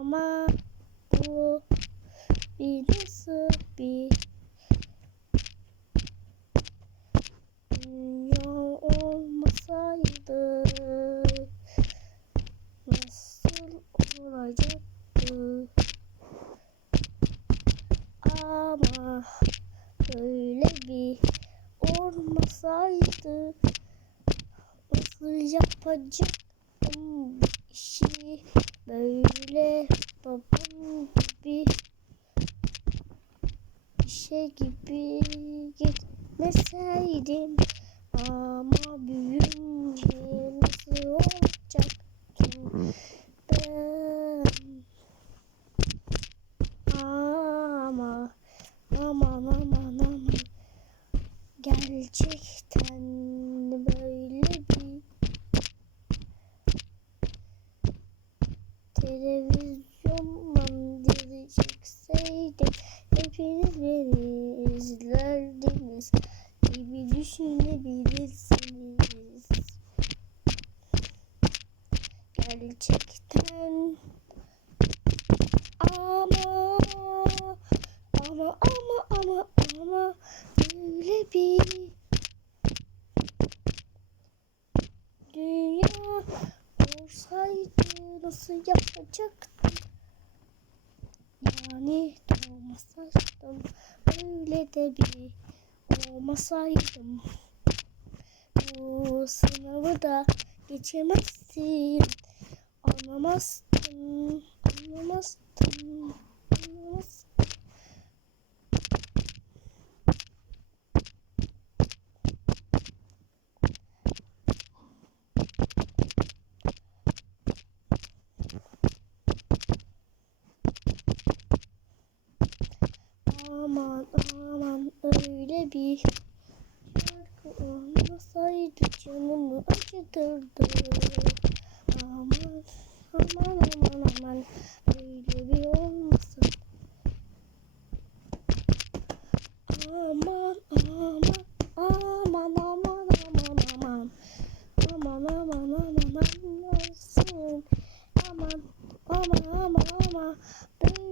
Ama bu bir nasıl bir dünya olmasaydı nasıl olacaktı? Ama böyle bir olmasaydı nasıl yapacaktım bu işi böyle babam gibi işe gibi gitmeseydim. Ama büyüyünce nasıl olacaktım ben ama aman aman aman. Gerçekten böyle bir televizyondan diyecekseydim hepiniz beni izlerdiniz gibi düşünebilirsiniz. Gerçekten ama ama ama ama ama böyle bir dünya olsaydı nasıl yapacaktım? Yani doğmasaydım öyle de bir olmasaydım. Bu sınavı da geçemezsin anlamazdım anlamazdım anlamazdım Aman aman öyle bir şarkı olmasaydı canımı acıtırdı. Aman aman aman aman öyle bir olmasın. Aman aman aman aman aman aman aman aman aman olsun. Aman aman aman aman böyle